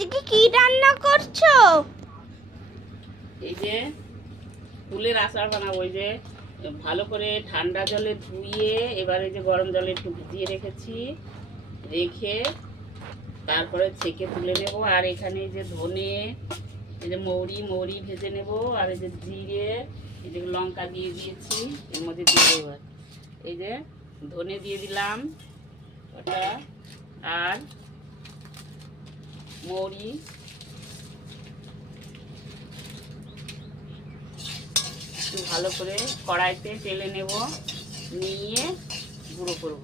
আজকে কি রান্না করছো? এই যে ফুলের আচার বানাবো। ওই যে ভালো করে ঠান্ডা জলে ধুয়ে এবারে যে গরম জলে একটু ভিজিয়ে রেখেছি, রেখে তারপরে ছেঁকে তুলে নেব। আর এখানে এই যে ধনে, এই যে মৌরি ভেজে নেব। আর এই যে জিরে, এই যে লঙ্কা দিয়ে দিয়েছি, এর মধ্যে দিয়ে দেবো। এই যে ধনে দিয়ে দিলাম ওটা, আর মৌরি, একটু ভালো করে কড়াইতে তেলে নেব, নিয়ে গুঁড়ো করব।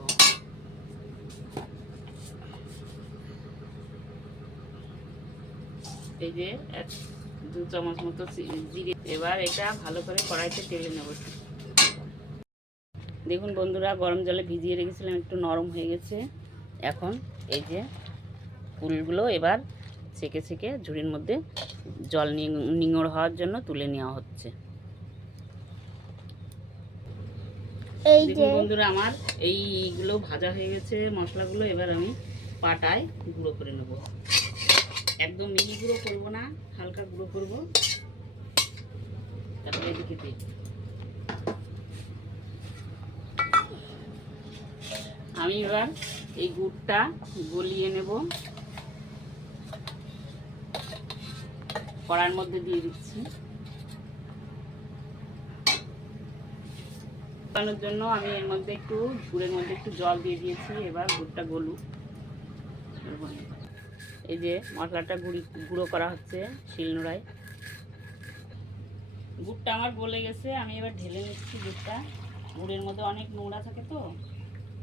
এই যে 1-2 চামচ মতো জিরে। এবার এটা ভালো করে কড়াইতে তেলে নেব। দেখুন বন্ধুরা, গরম জলে ভিজিয়ে রেখেছিলাম, একটু নরম হয়ে গেছে। এখন এই যে ফুলগুলো এবার ছেঁকে ছেঁকে ঝুড়ির মধ্যে জল নিঙড় হওয়ার জন্য তুলে নেওয়া হচ্ছে। দেখুন বন্ধুরা, আমার এইগুলো ভাজা হয়ে গেছে মশলাগুলো। এবার আমি পাটায় গুঁড়ো করে নেব। একদম মিহি গুঁড়ো করবো না, হালকা গুঁড়ো করব। তারপরে এদিকে দিই আমি এবার এই গুড়টা গলিয়ে নেব, কড়ার মধ্যে দিয়ে দিচ্ছি। গলানোর জন্য আমি এর মধ্যে একটু গুড়ের মধ্যে একটু জল দিয়ে দিয়েছি। এবার গুড়টা গলুক। এই যে মশলাটা গুঁড়ো করা হচ্ছে শিলনোড়ায়। গুড়টা আমার গলে গেছে, আমি এবার ঢেলে নিচ্ছি গুড়টা। গুড়ের মধ্যে অনেক নোংরা থাকে তো,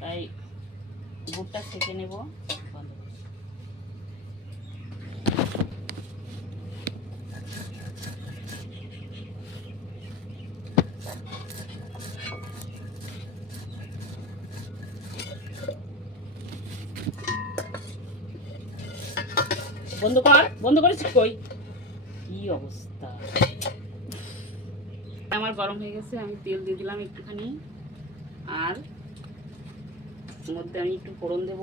তাই গুড়টা ছেঁকে নেব। বন্ধ করেছি কই, কি অবস্থা। আমার গরম হয়ে গেছে, আমি তেল দিয়ে দিলাম একটুখানি। আর মধ্যে আমি একটু ফোড়ন দেব।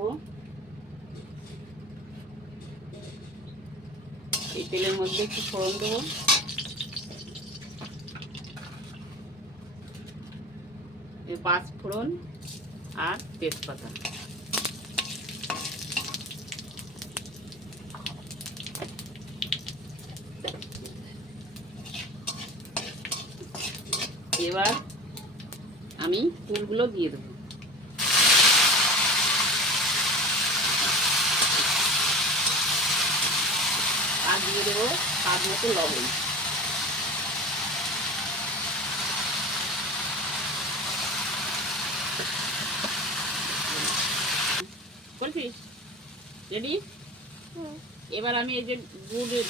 এই তেলের মধ্যে একটু ফোড়ন দেব। এই 5 ফোড়ন আর তেজপাতা। এবার আমি ফুলগুলো দিয়ে দেবো। আর দিয়ে দেবো স্বাদ মতো লবণ। বলছিস রেডি? এবার আমি এই যে গুড়ের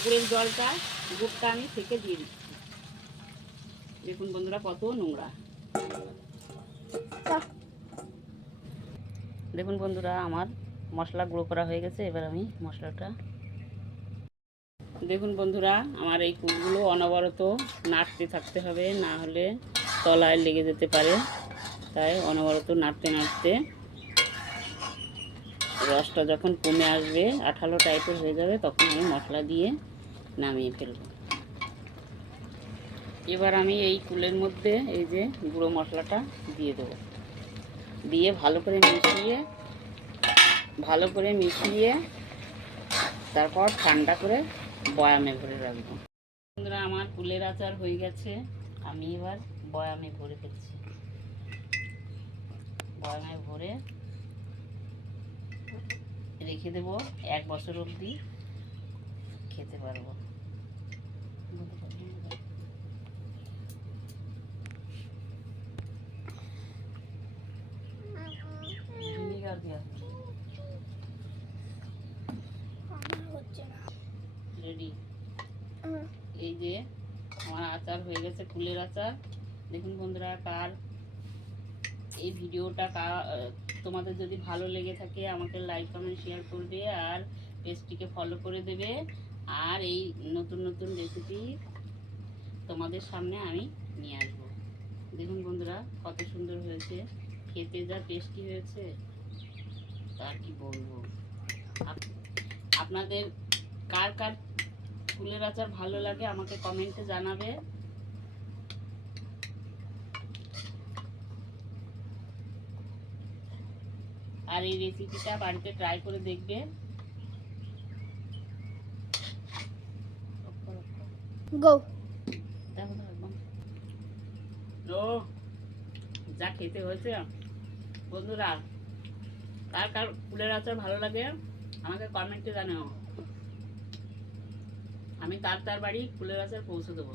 গুড়টা আমি থেকে দিয়ে দিচ্ছি। দেখুন বন্ধুরা, কত নোংরা। দেখুন বন্ধুরা, আমার মশলা গুঁড়ো করা হয়ে গেছে। এবার আমি মশলাটা, দেখুন বন্ধুরা, আমার এই কুলগুলো অনবরত নাড়তে থাকতে হবে, না হলে তলায় লেগে যেতে পারে। তাই অনবরত নাড়তে নাড়তে রসটা যখন কমে আসবে, আঠালো টাইপের হয়ে যাবে, তখন আমি মশলা দিয়ে নামিয়ে ফেলব। এবার আমি এই কুলের মধ্যে এই যে গুঁড়ো মশলাটা দিয়ে দেবো। দিয়ে ভালো করে মিশিয়ে তারপর ঠান্ডা করে বয়ামে ভরে রাখবো। বন্ধুরা, আমার কুলের আচার হয়ে গেছে। আমি এবার বয়ামে ভরে ফেলছি। বয়ামে ভরে রেখে দেবো, 1 বছর অবধি খেতে পারবো। রেডি? এই যে আমার আচার হয়ে গেছে, ফুলের আচার। দেখুন বন্ধুরা, এই ভিডিওটা তোমাদের যদি ভালো লেগে থাকে, আমাকে লাইক কমেন্ট শেয়ার করবে, আর পেজটিকে ফলো করে দেবে। আর এই নতুন নতুন রেসিপি তোমাদের সামনে আমি নিয়ে আসবো। দেখুন বন্ধুরা, কত সুন্দর হয়েছে, খেতে যা টেস্টি হয়েছে তার কি বলবো। আপনাদের কার কার ফুলের আচার ভালো লাগে আমাকে কমেন্টে জানাবে। আর এই রেসিপিটা বাড়িতে ট্রাই করে দেখবে। গো দেখো তো একদম ও যা খেতে হয়েছে বন্ধুরা। কার কার ফুলের আচার ভালো লাগে আমাকে কমেন্টে জানাও, আমি তার বাড়ি ফুলের আচার পৌঁছে দেবো।